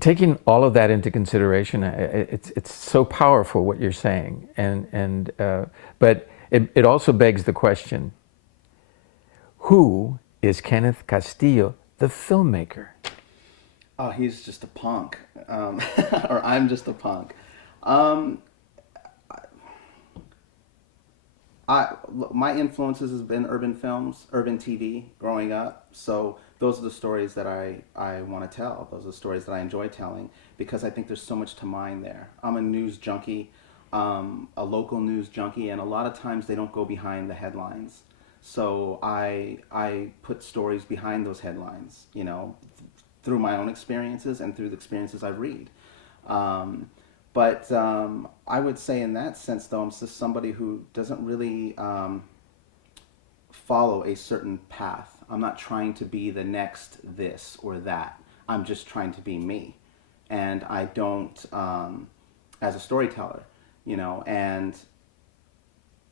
taking all of that into consideration, it's so powerful what you're saying, but it also begs the question: who is Kenneth Castillo, the filmmaker? Oh, he's just a punk, or I'm just a punk. Um, my influences has been urban films, urban TV growing up. So those are the stories that I want to tell. Those are the stories that I enjoy telling because I think there's so much to mine there. I'm a news junkie, a local news junkie, and a lot of times they don't go behind the headlines. So I put stories behind those headlines, through my own experiences and through the experiences I read. But I would say in that sense, though, I'm just somebody who doesn't really follow a certain path. I'm not trying to be the next this or that. I'm just trying to be me. And I don't, as a storyteller, and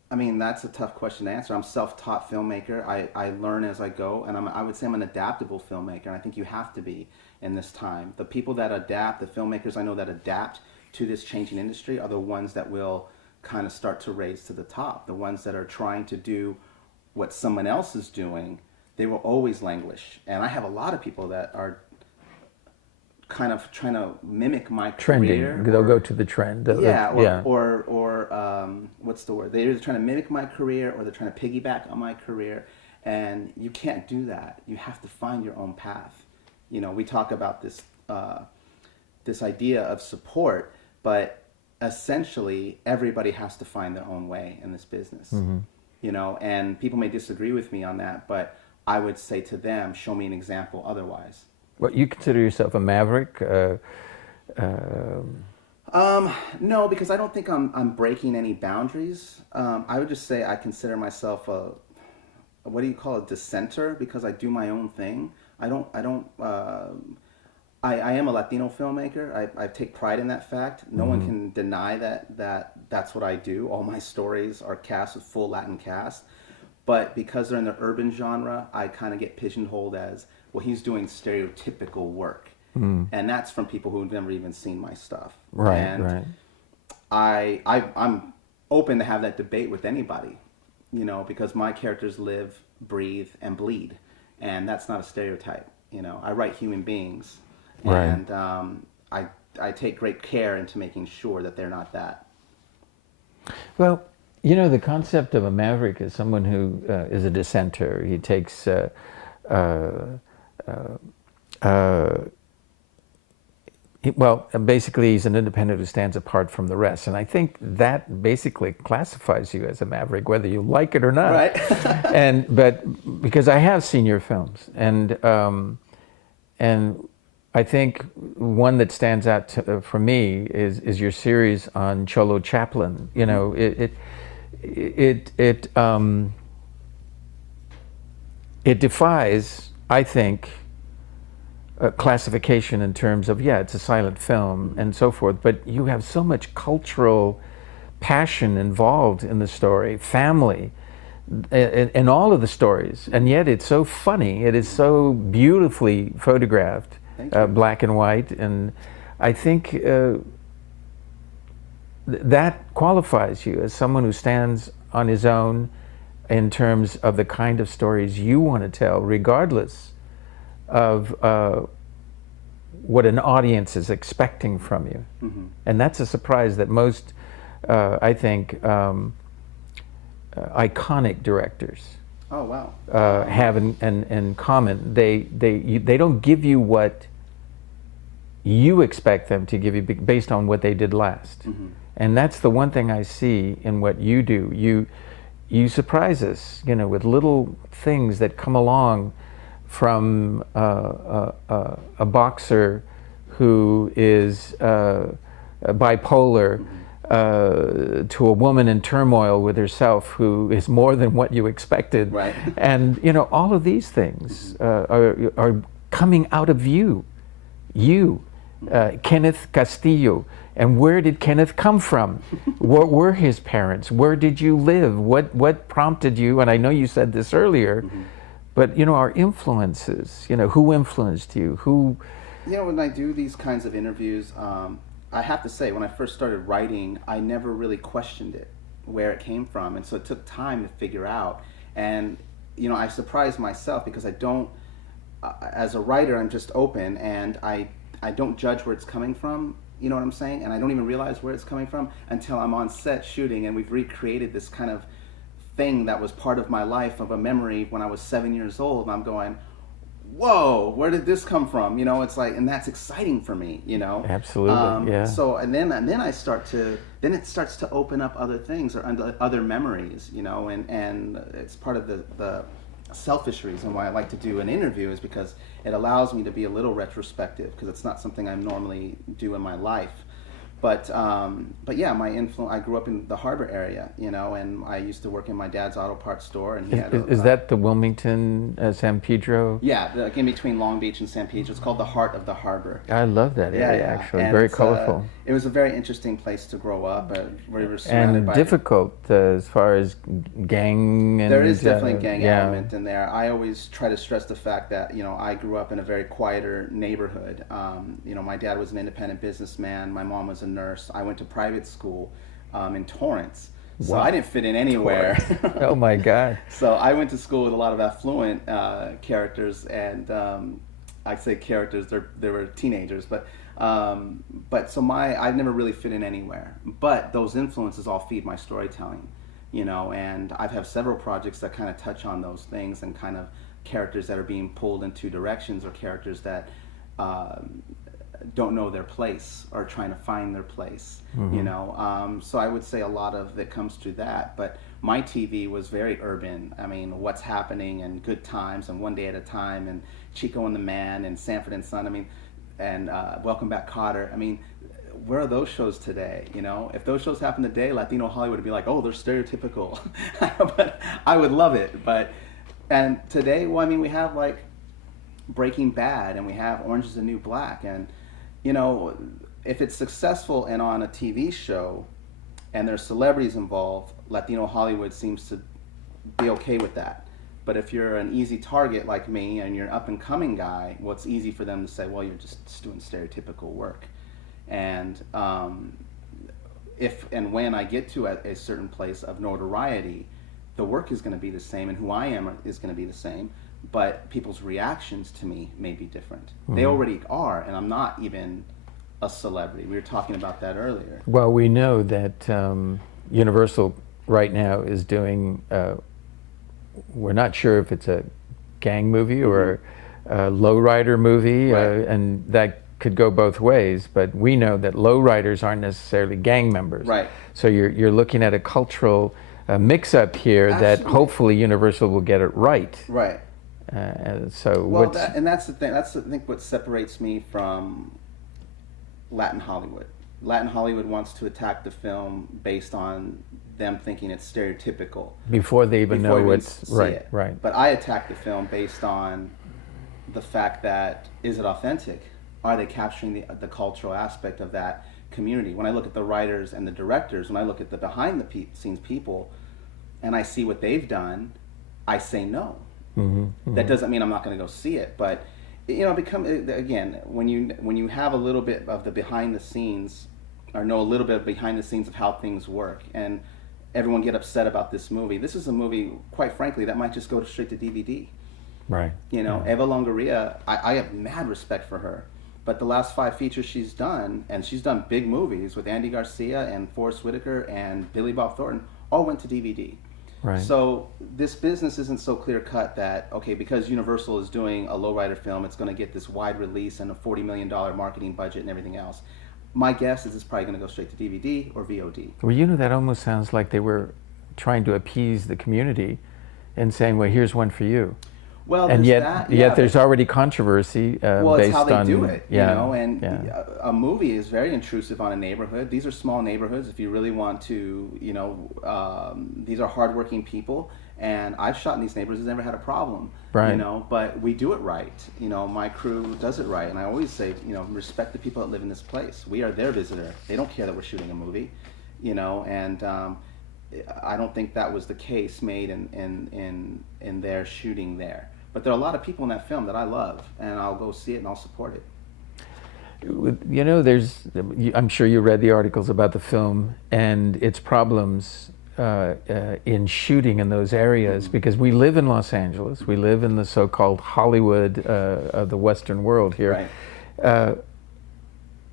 I mean, that's a tough question to answer. I'm a self-taught filmmaker. I learn as I go, and I would say I'm an adaptable filmmaker, and I think you have to be in this time. The people that adapt, the filmmakers I know that adapt to this changing industry are the ones that will kind of start to raise to the top. The ones that are trying to do what someone else is doing, they will always languish. And I have a lot of people that are kind of trying to mimic my career. They'll go to the trend. Or what's the word? They're either trying to mimic my career or they're trying to piggyback on my career. And you can't do that. You have to find your own path. We talk about this this idea of support, but essentially everybody has to find their own way in this business. And people may disagree with me on that, but I would say to them, show me an example otherwise. Well, you consider yourself a maverick? No, because I don't think I'm breaking any boundaries. I would just say I consider myself what do you call a dissenter, because I do my own thing. I am a Latino filmmaker. I take pride in that fact. No one can deny that's what I do. All my stories are cast with full Latin cast. But because they're in the urban genre, I kind of get pigeonholed as, well, he's doing stereotypical work. And that's from people who've never even seen my stuff. Right, and I'm open to have that debate with anybody, because my characters live, breathe, and bleed. And that's not a stereotype. I write human beings. Right. And I take great care into making sure that they're not that. Well, the concept of a maverick is someone who is a dissenter. He takes basically he's an independent who stands apart from the rest. And I think that basically classifies you as a maverick, whether you like it or not. Right. But because I have seen your films, and I think one that stands out for me is your series on Cholo Chaplin. It defies, I think, classification in terms of, it's a silent film and so forth, but you have so much cultural passion involved in the story, family, in all of the stories, and yet it's so funny. It is so beautifully photographed, black and white, and I think that qualifies you as someone who stands on his own in terms of the kind of stories you want to tell, regardless of what an audience is expecting from you. And that's a surprise that most, I think, iconic directors have in common. They don't give you what you expect them to give you based on what they did last. And that's the one thing I see in what you do. You surprise us, with little things that come along from a boxer who is bipolar to a woman in turmoil with herself who is more than what you expected. Right. And all of these things are coming out of you, Kenneth Castillo. And where did Kenneth come from? What were his parents? Where did you live? What prompted you? And I know you said this earlier, but our influences. Who influenced you? When I do these kinds of interviews, I have to say, when I first started writing, I never really questioned it, where it came from. And so it took time to figure out. And, I surprised myself because I don't, as a writer, I'm just open, and I don't judge where it's coming from, you know what I'm saying? And I don't even realize where it's coming from until I'm on set shooting and we've recreated this kind of thing that was part of my life, of a memory when I was 7 years old. And I'm going, whoa, where did this come from? It's like, and that's exciting for me, Absolutely, yeah. So, and then it starts to open up other things or other memories, and it's part of the selfish reason why I like to do an interview is because it allows me to be a little retrospective, because it's not something I normally do in my life. But yeah, I grew up in the Harbor area, and I used to work in my dad's auto parts store, and he had is that the Wilmington, San Pedro? Yeah, like in between Long Beach and San Pedro. It's called the heart of the harbor. I love that area, actually. And very colorful. It was a very interesting place to grow up. We were surrounded and by difficult as far as gang. And there is definitely a gang element in there. I always try to stress the fact that I grew up in a very quieter neighborhood. My dad was an independent businessman. My mom was a nurse. I went to private school in Torrance. So I didn't fit in anywhere. Oh my God. So I went to school with a lot of affluent characters, and I say characters, they were teenagers, but so I never really fit in anywhere. But those influences all feed my storytelling, and I've had several projects that kind of touch on those things, and kind of characters that are being pulled in two directions, or characters that don't know their place or trying to find their place, so I would say a lot of it comes through that. But my TV was very urban. I mean, What's Happening and Good Times and One Day at a Time and Chico and the Man and Sanford and Son, and Welcome Back, Kotter. Where are those shows today? If those shows happened today, Latino Hollywood would be like, oh, they're stereotypical. But I would love it. And today, we have like Breaking Bad, and we have Orange is the New Black, and if it's successful and on a TV show and there's celebrities involved, Latino Hollywood seems to be okay with that. But if you're an easy target like me and you're an up and coming guy, well, it's easy for them to say, well, you're just doing stereotypical work. And if and when I get to a certain place of notoriety, the work is going to be the same, and who I am is going to be the same. But people's reactions to me may be different. They already are, and I'm not even a celebrity. We were talking about that earlier. Well, we know that Universal right now is doing, we're not sure if it's a gang movie or a lowrider movie, and that could go both ways, but we know that lowriders aren't necessarily gang members. Right. So you're looking at a cultural mix-up here. Absolutely. That hopefully Universal will get it right. Right. That's the thing. That's I think what separates me from Latin Hollywood. Latin Hollywood wants to attack the film based on them thinking it's stereotypical before they even know what's right. Right. But I attack the film based on the fact that, is it authentic? Are they capturing the cultural aspect of that community? When I look at the writers and the directors, when I look at the behind the scenes people, and I see what they've done, I say no. That doesn't mean I'm not going to go see it, but again, when you have a little bit of the behind the scenes, or know a little bit of behind the scenes of how things work, and everyone get upset about this movie. This is a movie, quite frankly, that might just go straight to DVD. Right. Eva Longoria, I have mad respect for her, but the last 5 features she's done, and she's done big movies with Andy Garcia and Forrest Whitaker and Billy Bob Thornton, all went to DVD. Right. So this business isn't so clear cut that, okay, because Universal is doing a lowrider film, it's going to get this wide release and a $40 million marketing budget and everything else. My guess is it's probably going to go straight to DVD or VOD. Well, that almost sounds like they were trying to appease the community and saying, well, here's one for you. Well, and yet there's already controversy based on... Well, it's how they do it, and a movie is very intrusive on a neighborhood. These are small neighborhoods. If you really want to, these are hardworking people, and I've shot in these neighborhoods, never had a problem, right. But we do it right. My crew does it right, and I always say, respect the people that live in this place. We are their visitor. They don't care that we're shooting a movie, and I don't think that was the case made in their shooting there. But there are a lot of people in that film that I love, and I'll go see it and I'll support it. You know, I'm sure you read the articles about the film and its problems in shooting in those areas, because we live in Los Angeles, we live in the so-called Hollywood of the Western world here. Right.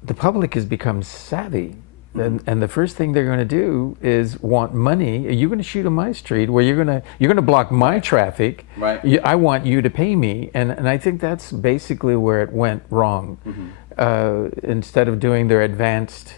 The public has become savvy. And the first thing they're going to do is want money. Are you going to shoot on my street where you're going to block my traffic? Right. I want you to pay me, and I think that's basically where it went wrong. Instead of doing their advanced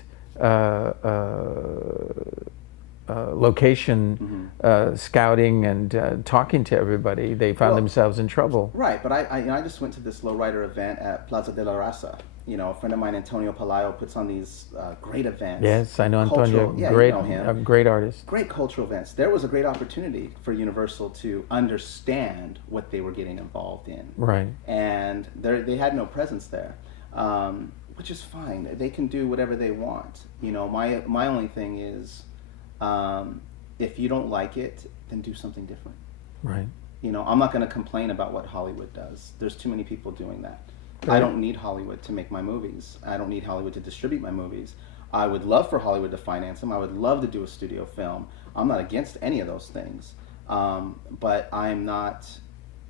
location scouting and talking to everybody, they found themselves in trouble. Right, but I just went to this lowrider event at Plaza de la Raza. You know, a friend of mine, Antonio Palayo, puts on these great events. Yes, I know Antonio. Great, you know him. Great artist. Great cultural events. There was a great opportunity for Universal to understand what they were getting involved in. Right. And they had no presence there, which is fine. They can do whatever they want. You know, my only thing is, if you don't like it, then do something different. Right. You know, I'm not going to complain about what Hollywood does. There's too many people doing that. I don't need Hollywood to make my movies. I don't need Hollywood to distribute my movies. I would love for Hollywood to finance them. I would love to do a studio film. I'm not against any of those things. But I'm not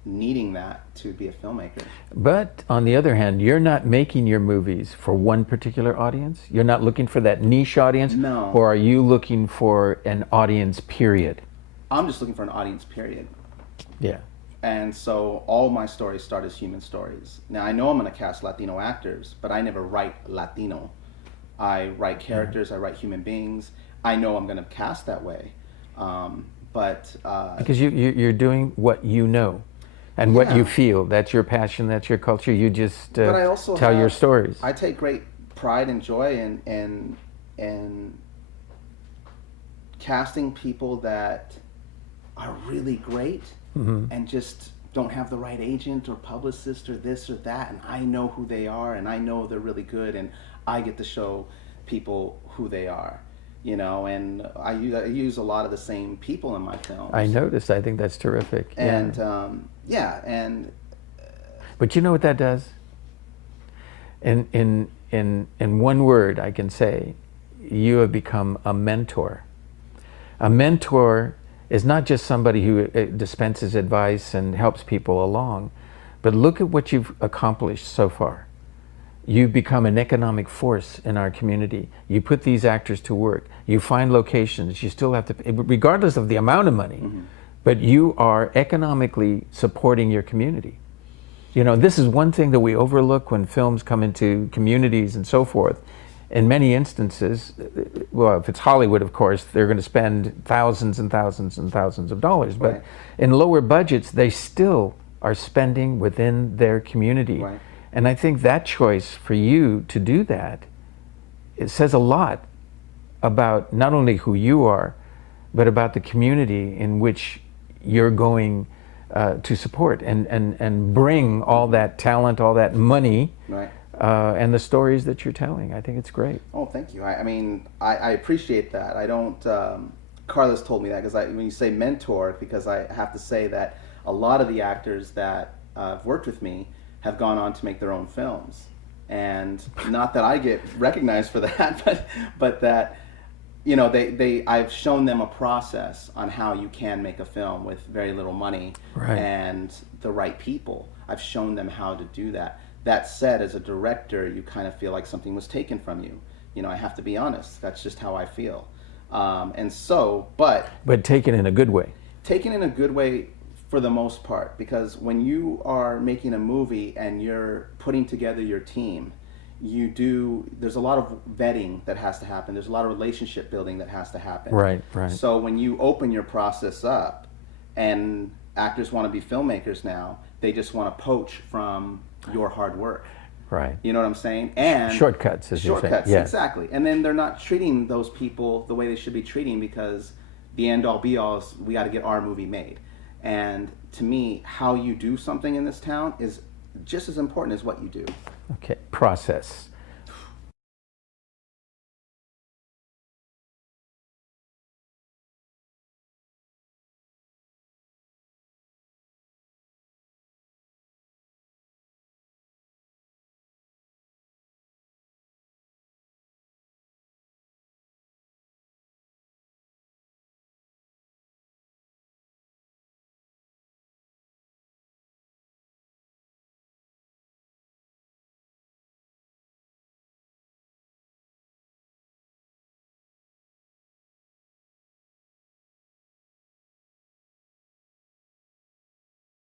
needing that to be a filmmaker. But on the other hand, you're not making your movies for one particular audience? You're not looking for that niche audience? No. Or are you looking for an audience period? I'm just looking for an audience period. Yeah. And so all my stories start as human stories. Now, I know I'm going to cast Latino actors, but I never write Latino. I write characters, I write human beings. I know I'm going to cast that way. Because you're doing what you know and what you feel. That's your passion, that's your culture. You just tell your stories. I take great pride and joy in casting people that are really great. And just don't have the right agent or publicist or this or that, and I know who they are, and I know they're really good, and I get to show people who they are, you know. And I use a lot of the same people in my films. I noticed. I think that's terrific. And but you know what that does? In one word, I can say, you have become a mentor. A mentor is not just somebody who dispenses advice and helps people along, but look at what you've accomplished so far. You've become an economic force in our community. You put these actors to work. You find locations. You still have to, regardless of the amount of money, but you are economically supporting your community. You know, this is one thing that we overlook when films come into communities and so forth. In many instances, well, if it's Hollywood, of course, they're going to spend thousands and thousands and thousands of dollars. But in lower budgets, they still are spending within their community. Right. And I think that choice for you to do that, it says a lot about not only who you are, but about the community in which you're going to support and bring all that talent, all that money. Right. And the stories that you're telling. I think it's great. Oh, thank you. I mean, I appreciate that. I don't, Carlos told me that because when you say mentor, because I have to say that a lot of the actors that have worked with me have gone on to make their own films. And not that I get recognized for that, but that, you know, I've shown them a process on how you can make a film with very little money and the right people. I've shown them how to do that. That said, as a director, you kind of feel like something was taken from you. You know, I have to be honest. That's just how I feel. But taken in a good way. Taken in a good way for the most part, because when you are making a movie and you're putting together your team, there's a lot of vetting that has to happen. There's a lot of relationship building that has to happen. Right. So when you open your process up and actors want to be filmmakers now, they just want to poach from your hard work. Right. You know what I'm saying? And shortcuts, as you're saying. Shortcuts, exactly. And then they're not treating those people the way they should be treating, because the end all be all is we got to get our movie made. And to me, how you do something in this town is just as important as what you do. Okay, process.